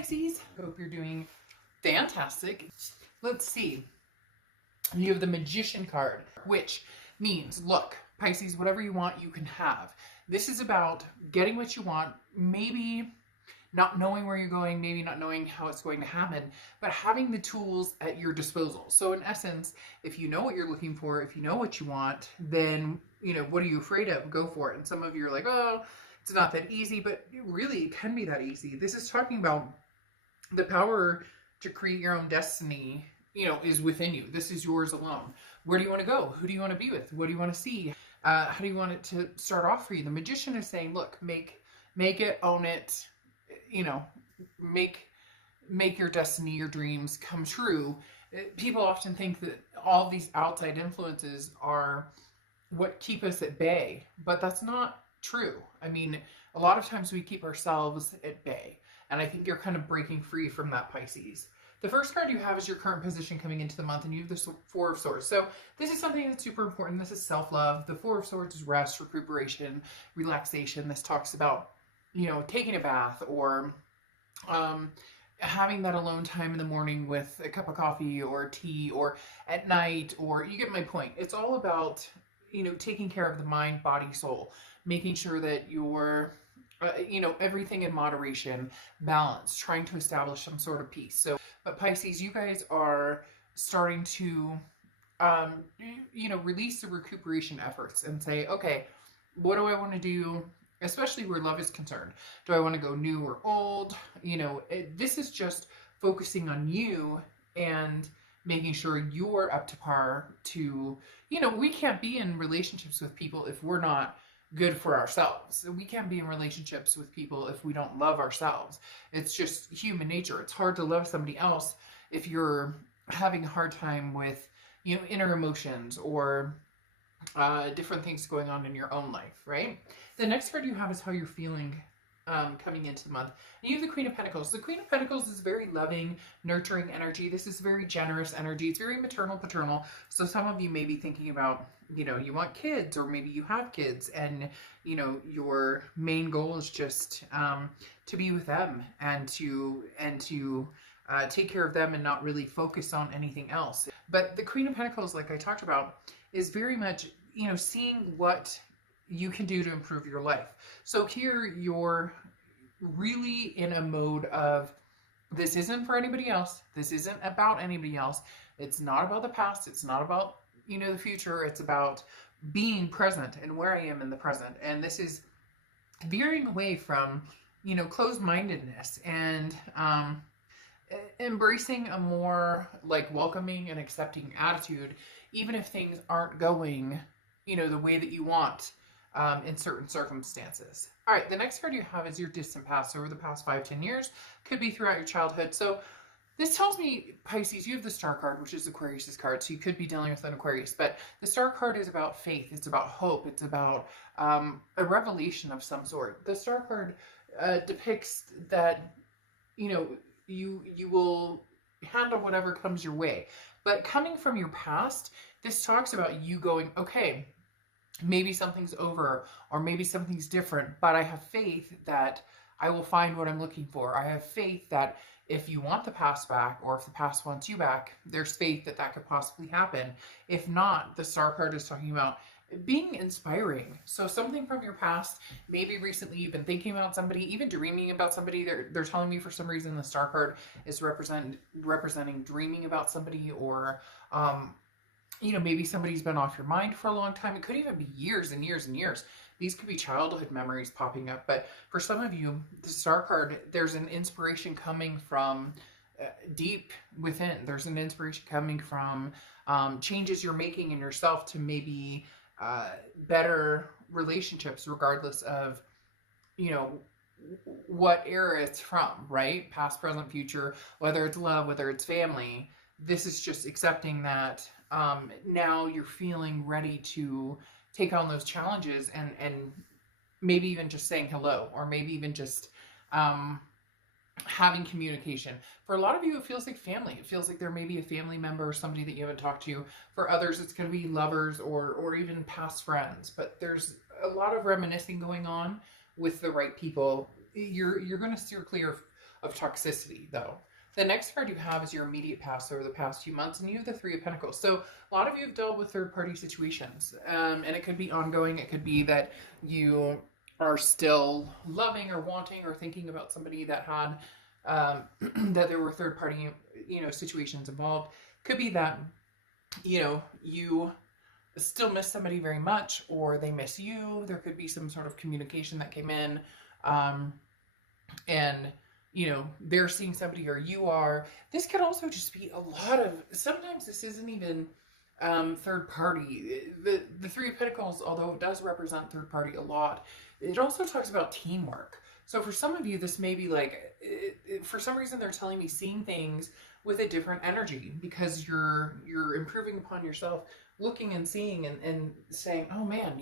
Pisces. Hope you're doing fantastic. Let's see. You have the Magician card, which means, look, Pisces, whatever you want, you can have. This is about getting what you want, maybe not knowing where you're going, maybe not knowing how it's going to happen, but having the tools at your disposal. So in essence, if you know what you're looking for, if you know what you want, then, you know, what are you afraid of? Go for it. And some of you are like, oh, it's not that easy, but really it can be that easy. This is talking about the power to create your own destiny, you know, is within you. This is yours alone. Where do you want to go? Who do you want to be with? What do you want to see? How do you want it to start off for you? The Magician is saying, look, make it, own it, you know, make your destiny, your dreams come true. People often think that all these outside influences are what keep us at bay, but that's not true. I mean, a lot of times we keep ourselves at bay, and I think you're kind of breaking free from that, Pisces. The first card you have is your current position coming into the month, and you have the Four of Swords. So this is something that's super important. This is self-love. The Four of Swords is rest, recuperation, relaxation. This talks about, you know, taking a bath or having that alone time in the morning with a cup of coffee or tea, or at night, or you get my point. It's all about, you know, taking care of the mind, body, soul, making sure that you're, you know, everything in moderation, balance, trying to establish some sort of peace. So, but Pisces, you guys are starting to, you know, release the recuperation efforts and say, okay, what do I want to do? Especially where love is concerned. Do I want to go new or old? You know, this is just focusing on you and making sure you're up to par to, you know, we can't be in relationships with people if we're not good for ourselves. We can't be in relationships with people if we don't love ourselves. It's just human nature. It's hard to love somebody else if you're having a hard time with, you know, inner emotions or different things going on in your own life, right? The next card you have is how you're feeling coming into the month. And you have the Queen of Pentacles. The Queen of Pentacles is very loving, nurturing energy. This is very generous energy. It's very maternal, paternal. So some of you may be thinking about, you know, you want kids, or maybe you have kids, and, you know, your main goal is just to be with them and to take care of them and not really focus on anything else. But the Queen of Pentacles, like I talked about, is very much, you know, seeing what you can do to improve your life. So here you're really in a mode of, this isn't for anybody else. This isn't about anybody else. It's not about the past. It's not about, you know, the future. It's about being present and where I am in the present. And this is veering away from, you know, closed-mindedness and embracing a more like welcoming and accepting attitude, even if things aren't going, you know, the way that you want in certain circumstances. All right, the next card you have is your distant past, over the past 5-10 years. Could be throughout your childhood. So this tells me, Pisces, you have the Star card, which is Aquarius's card, so you could be dealing with an Aquarius. But the Star card is about faith. It's about hope. It's about a revelation of some sort. The Star card depicts that, you know, you will handle whatever comes your way. But coming from your past, this talks about you going, okay, maybe something's over, or maybe something's different, but I have faith that I will find what I'm looking for. I have faith that if you want the past back, or if the past wants you back, there's faith that that could possibly happen. If not, the Star card is talking about being inspiring. So something from your past, maybe recently you've been thinking about somebody, even dreaming about somebody. They're telling me for some reason the Star card is representing dreaming about somebody, or you know, maybe somebody's been off your mind for a long time. It could even be years and years and years. These could be childhood memories popping up. But for some of you, the Star card, there's an inspiration coming from deep within. There's an inspiration coming from changes you're making in yourself to maybe better relationships, regardless of, you know, what era it's from, right? Past, present, future, whether it's love, whether it's family. This is just accepting that now you're feeling ready to take on those challenges, and maybe even just saying hello, or maybe even just having communication. For a lot of you, it feels like family. It feels like there may be a family member or somebody that you haven't talked to. For others, it's going to be lovers or even past friends. But there's a lot of reminiscing going on with the right people. You're going to steer clear of toxicity, though. The next card you have is your immediate past over the past few months, and you have the Three of Pentacles. So a lot of you have dealt with third-party situations, and it could be ongoing. It could be that you are still loving or wanting or thinking about somebody that had that there were third-party, situations involved. Could be that, you still miss somebody very much, or they miss you. There could be some sort of communication that came in, and they're seeing somebody or you are. This could also just be a lot of, sometimes this isn't even third party. The Three of Pentacles, although it does represent third party a lot, it also talks about teamwork. So for some of you, this may be like, for some reason they're telling me seeing things with a different energy, because you're improving upon yourself, looking and seeing and saying, oh man,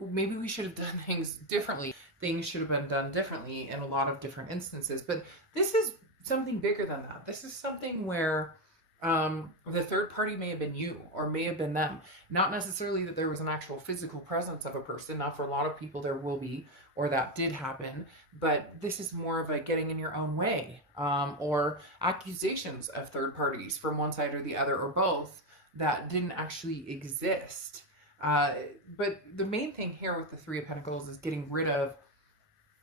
maybe we should have done things differently. Things should have been done differently in a lot of different instances. But this is something bigger than that. This is something where the third party may have been you or may have been them. Not necessarily that there was an actual physical presence of a person. Now, for a lot of people, there will be, or that did happen. But this is more of a getting in your own way, or accusations of third parties from one side or the other, or both, that didn't actually exist. But the main thing here with the Three of Pentacles is getting rid of,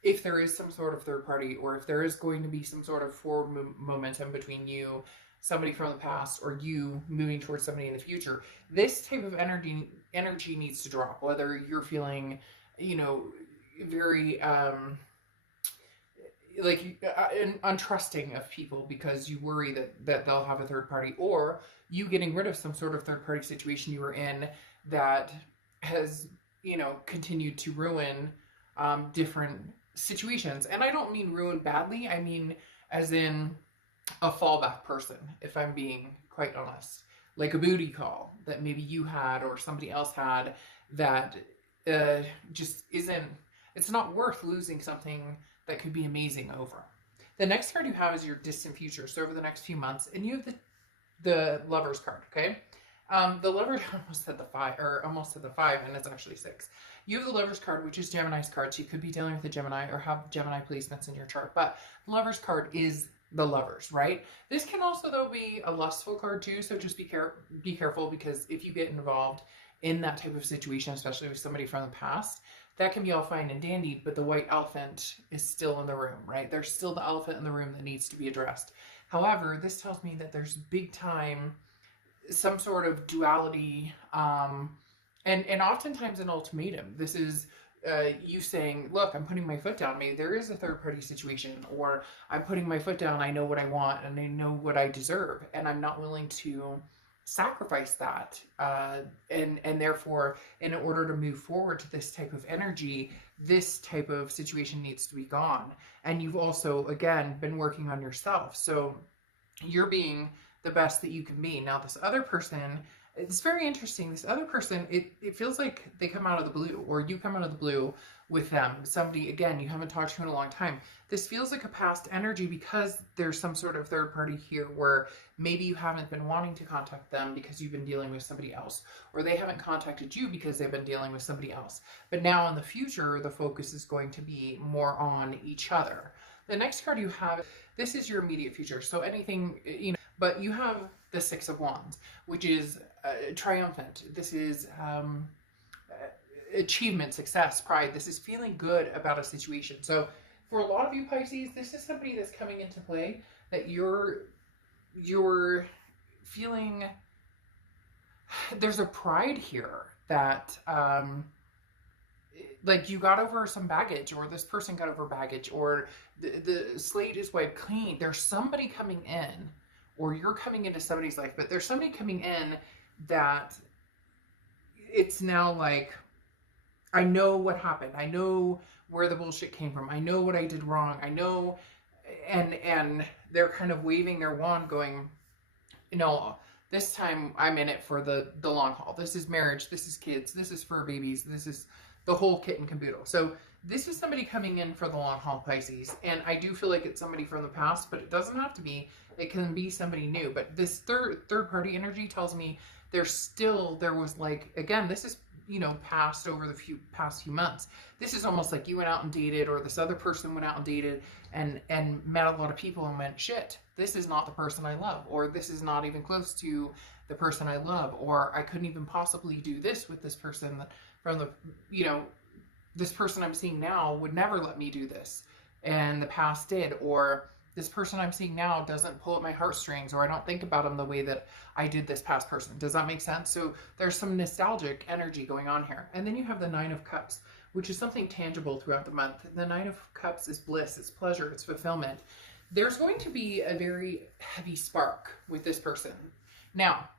if there is some sort of third party, or if there is going to be some sort of forward momentum between you, somebody from the past, or you moving towards somebody in the future, this type of energy needs to drop. Whether you're feeling, very untrusting of people because you worry that they'll have a third party, or you getting rid of some sort of third party situation you were in that has, continued to ruin different situations. And I don't mean ruin badly. I mean as in a fallback person, if I'm being quite honest. Like a booty call that maybe you had or somebody else had that just isn't, it's not worth losing something that could be amazing over. The next card you have is your distant future. So over the next few months, and you have the Lovers card, okay? The Lover, I almost said the five, and it's actually 6. You have the Lovers card, which is Gemini's card, so you could be dealing with a Gemini or have Gemini placements in your chart, but the Lovers card is the Lovers, right? This can also, though, be a lustful card too, so just be careful, because if you get involved in that type of situation, especially with somebody from the past, that can be all fine and dandy, but the white elephant is still in the room, right? There's still the elephant in the room that needs to be addressed. However, this tells me that there's big time, some sort of duality, and oftentimes an ultimatum. This is you saying, look, I'm putting my foot down. Maybe there is a third party situation, or I'm putting my foot down. I know what I want and I know what I deserve, and I'm not willing to sacrifice that. And therefore, in order to move forward to this type of energy, this type of situation needs to be gone. And you've also, again, been working on yourself. So you're being the best that you can be. Now, this other person, it's very interesting. This other person, it feels like they come out of the blue, or you come out of the blue with them. Somebody, again, you haven't talked to in a long time. This feels like a past energy, because there's some sort of third party here where maybe you haven't been wanting to contact them because you've been dealing with somebody else, or they haven't contacted you because they've been dealing with somebody else. But now in the future, the focus is going to be more on each other. The next card you have, this is your immediate future. So anything, but you have the Six of Wands, which is triumphant. This is achievement, success, pride. This is feeling good about a situation. So for a lot of you Pisces, this is somebody that's coming into play that you're feeling, there's a pride here that like you got over some baggage, or this person got over baggage, or the slate is wiped clean. There's somebody coming in, or you're coming into somebody's life, but there's somebody coming in that it's now like, I know what happened. I know where the bullshit came from. I know what I did wrong. I know, and they're kind of waving their wand going, this time I'm in it for the long haul. This is marriage. This is kids. This is fur babies. This is the whole kit and caboodle. So this is somebody coming in for the long haul, Pisces. And I do feel like it's somebody from the past, but it doesn't have to be. It can be somebody new. But this third party energy tells me there was like, again, this is you know, passed over the past few months. This is almost like you went out and dated, or this other person went out and dated and met a lot of people and went, shit, this is not the person I love, or this is not even close to the person I love, or I couldn't even possibly do this with this person from the, you know, this person I'm seeing now would never let me do this, and the past did, or this person I'm seeing now doesn't pull at my heartstrings, or I don't think about them the way that I did this past person. Does that make sense? So there's some nostalgic energy going on here. And then you have the Nine of Cups, which is something tangible throughout the month. The Nine of Cups is bliss, it's pleasure, it's fulfillment. There's going to be a very heavy spark with this person. Now,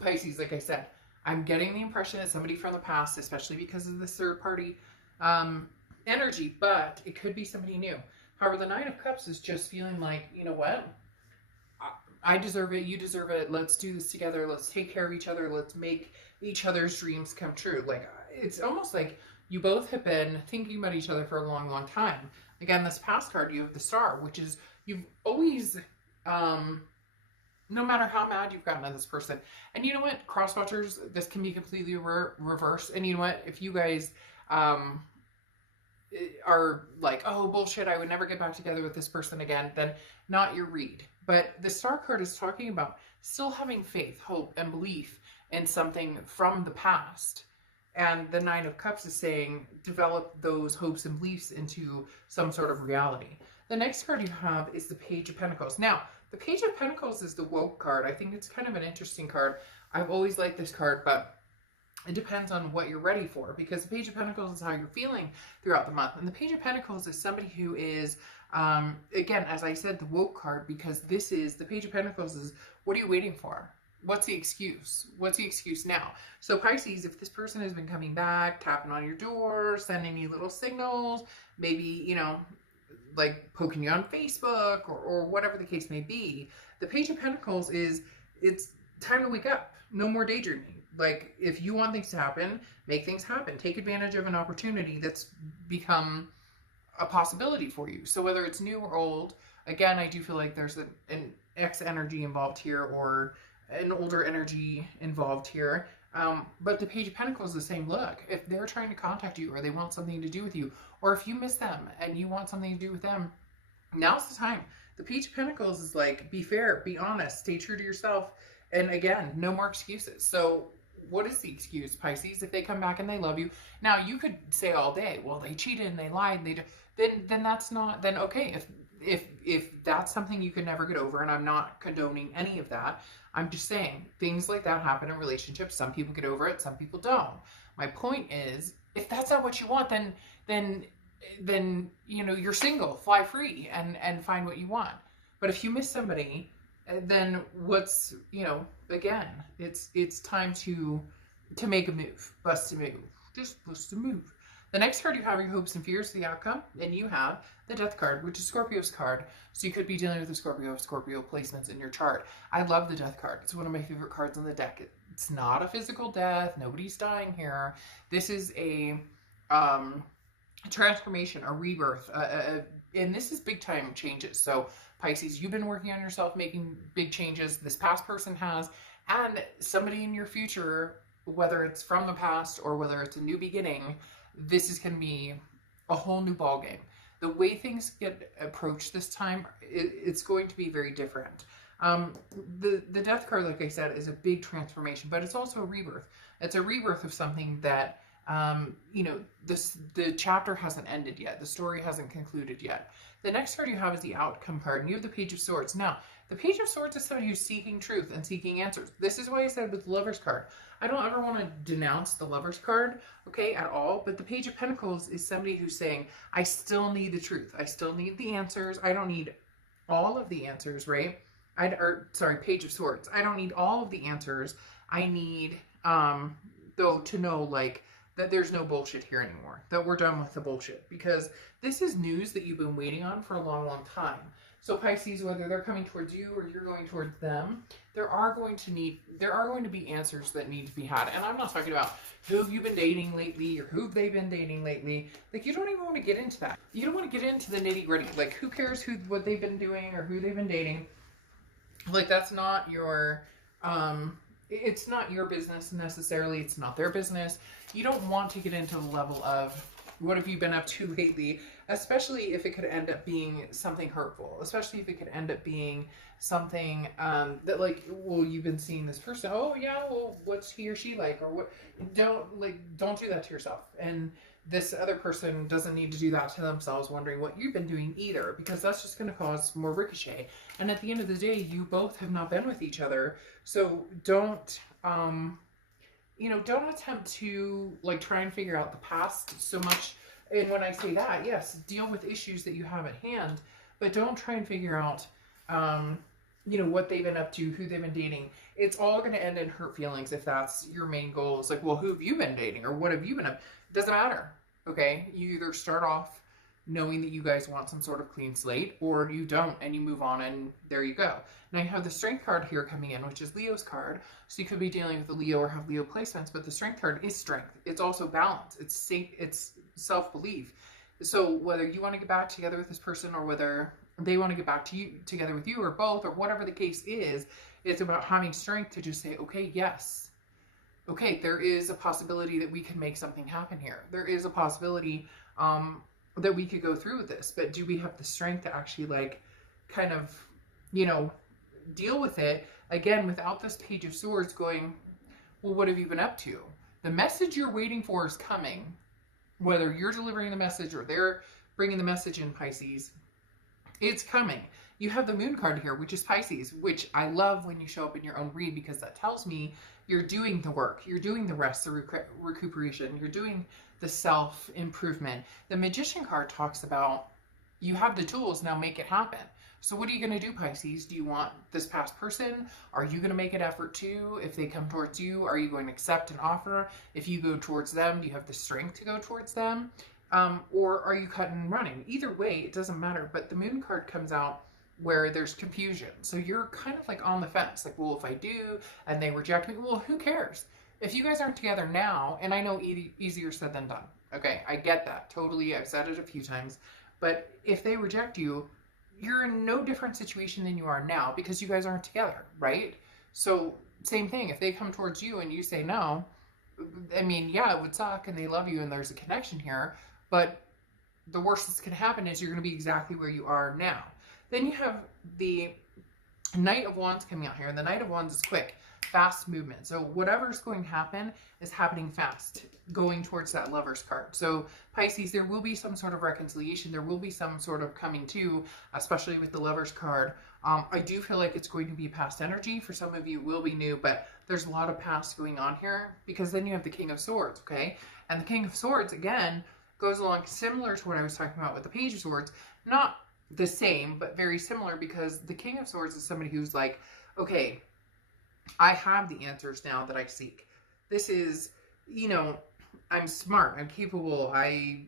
Pisces, like I said, I'm getting the impression that somebody from the past, especially because of this third party energy, but it could be somebody new. However, the Nine of Cups is just feeling like, you know what? I deserve it. You deserve it. Let's do this together. Let's take care of each other. Let's make each other's dreams come true. Like, it's almost like you both have been thinking about each other for a long, long time. Again, this past card, you have the Star, which is you've always, no matter how mad you've gotten at this person. And you know what? Crosswatchers, this can be completely reversed. And you know what? If you guys, are like, oh, bullshit, I would never get back together with this person again, then not your read. But the Star card is talking about still having faith, hope, and belief in something from the past. And the Nine of Cups is saying, develop those hopes and beliefs into some sort of reality. The next card you have is the Page of Pentacles. Now, the Page of Pentacles is the woke card. I think it's kind of an interesting card. I've always liked this card, but it depends on what you're ready for, because the Page of Pentacles is how you're feeling throughout the month. And the Page of Pentacles is somebody who is, again, as I said, the woke card, because this is, the Page of Pentacles is, what are you waiting for? What's the excuse? What's the excuse now? So Pisces, if this person has been coming back, tapping on your door, sending you little signals, maybe, you know, like poking you on Facebook or whatever the case may be, the Page of Pentacles is, it's time to wake up. No more daydreaming. Like, if you want things to happen, make things happen. Take advantage of an opportunity that's become a possibility for you. So whether it's new or old, again, I do feel like there's an X energy involved here, or an older energy involved here. But the Page of Pentacles is the same. Look, if they're trying to contact you, or they want something to do with you, or if you miss them and you want something to do with them, now's the time. The Page of Pentacles is like, be fair, be honest, stay true to yourself. And again, no more excuses. So what is the excuse, Pisces? If they come back and they love you, now you could say all day, well, they cheated and they lied, and then that's not, then okay, if that's something you could never get over, and I'm not condoning any of that, I'm just saying things like that happen in relationships. Some people get over it, some people don't. My point is, if that's not what you want, then you know, you're single, fly free, and find what you want. But if you miss somebody, then what's, you know, again, it's time to make a move. Bust a move. Just bust a move. The next card you have your hopes and fears, the outcome, and you have the Death card, which is Scorpio's card. So you could be dealing with a Scorpio placements in your chart. I love the Death card. It's one of my favorite cards on the deck. It's not a physical death. Nobody's dying here. This is a transformation, a rebirth, and this is big time changes. So Pisces, you've been working on yourself, making big changes. This past person has, and somebody in your future, whether it's from the past or whether it's a new beginning, this is going to be a whole new ball game. The way things get approached this time, it's going to be very different. The Death card, like I said, is a big transformation, but it's also a rebirth. It's a rebirth of something that, you know, the chapter hasn't ended yet. The story hasn't concluded yet. The next card you have is the Outcome card, and you have the Page of Swords. Now, the Page of Swords is somebody who's seeking truth and seeking answers. This is why I said with the Lover's card, I don't ever want to denounce the Lover's card, okay, at all, but the Page of Pentacles is somebody who's saying, I still need the truth. I still need the answers. I don't need all of the answers, right? Page of Swords. I don't need all of the answers. I need, though, to know, like, that there's no bullshit here anymore, that we're done with the bullshit, because this is news that you've been waiting on for a long, long time. So Pisces, whether they're coming towards you or you're going towards them, there are going to be answers that need to be had. And I'm not talking about who have you been dating lately or who have they been dating lately. Like, you don't even want to get into that. You don't want to get into the nitty gritty. Like, who cares what they've been doing or who they've been dating? Like, that's not your, it's not your business necessarily. It's not their business. You don't want to get into the level of what have you been up to lately, especially if it could end up being something hurtful, especially if it could end up being something that like, well, you've been seeing this person. Oh yeah, well, what's he or she like? Or what? Don't do that to yourself. And this other person doesn't need to do that to themselves, wondering what you've been doing either, because that's just going to cause more ricochet. And at the end of the day, you both have not been with each other. So don't, don't attempt to like try and figure out the past so much. And when I say that, yes, deal with issues that you have at hand, but don't try and figure out, what they've been up to, who they've been dating. It's all going to end in hurt feelings if that's your main goal. It's like, well, who have you been dating or what have you been up? It doesn't matter. Okay. You either start off knowing that you guys want some sort of clean slate, or you don't and you move on, and there you go. Now you have the Strength card here coming in, which is Leo's card. So you could be dealing with a Leo or have Leo placements, but the Strength card is strength. It's also balance. It's safe. It's self-belief. So whether you want to get back together with this person or whether they want to get back to you together with you or both, or whatever the case is, it's about having strength to just say, okay, yes. Okay, there is a possibility that we can make something happen here. There is a possibility that we could go through with this, but do we have the strength to actually like kind of, deal with it again without this Page of Swords going, well, what have you been up to? The message you're waiting for is coming, whether you're delivering the message or they're bringing the message in, Pisces. It's coming. You have the Moon card here, which is Pisces, which I love when you show up in your own read, because that tells me you're doing the work, you're doing the rest, the recuperation, you're doing the self-improvement. The Magician card talks about you have the tools, now make it happen. So what are you going to do, Pisces? Do you want this past person? Are you going to make an effort too? If they come towards you, are you going to accept an offer? If you go towards them, do you have the strength to go towards them? Or are you cutting and running? Either way, it doesn't matter. But the Moon card comes out where there's confusion. So you're kind of like on the fence. Like, well, if I do and they reject me, well, who cares? If you guys aren't together now, and I know easier said than done. Okay, I get that. Totally. I've said it a few times. But if they reject you, you're in no different situation than you are now because you guys aren't together, right? So same thing. If they come towards you and you say no, I mean, yeah, it would suck and they love you and there's a connection here, but the worst that's going to happen is you're going to be exactly where you are now. Then you have the Knight of Wands coming out here, and the Knight of Wands is quick, fast movement. So whatever's going to happen is happening fast, going towards that Lover's card. So Pisces, there will be some sort of reconciliation. There will be some sort of coming to, especially with the Lover's card. I do feel like it's going to be past energy. For some of you, it will be new, but there's a lot of past going on here, because then you have the King of Swords, okay? And the King of Swords, again, goes along similar to what I was talking about with the Page of Swords. Not the same, but very similar, because the King of Swords is somebody who's like, okay, I have the answers now that I seek. This is, I'm smart, I'm capable, I'm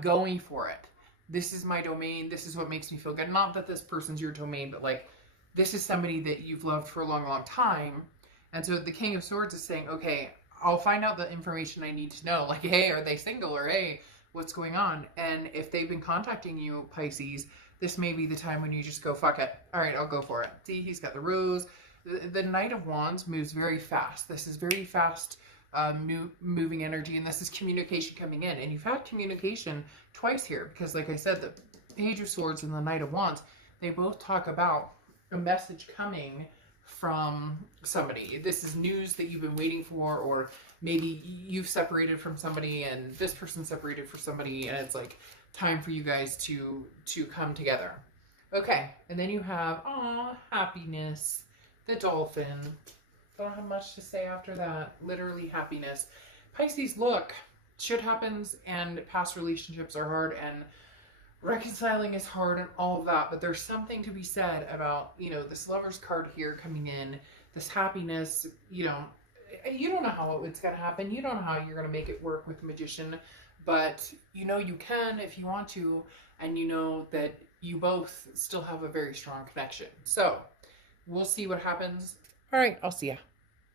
going for it. This is my domain. This is what makes me feel good. Not that this person's your domain, but like, this is somebody that you've loved for a long, long time. And so the King of Swords is saying, okay, I'll find out the information I need to know. Like, hey, are they single? Or hey, what's going on? And if they've been contacting you, Pisces, this may be the time when you just go, fuck it. All right, I'll go for it. See, he's got the rose. The Knight of Wands moves very fast. This is very fast moving energy, and this is communication coming in. And you've had communication twice here, because like I said, the Page of Swords and the Knight of Wands, they both talk about a message coming from somebody. This is news that you've been waiting for, or maybe you've separated from somebody and this person separated from somebody, and it's like time for you guys to come together. Okay, and then you have happiness, the dolphin. Don't have much to say after that. Literally happiness. Pisces, look, shit happens and past relationships are hard and reconciling is hard and all of that, but there's something to be said about, this Lover's card here coming in, this happiness. You don't know how it's going to happen. You don't know how you're going to make it work with the Magician, but you can if you want to, and you know that you both still have a very strong connection. So we'll see what happens. All right, I'll see ya.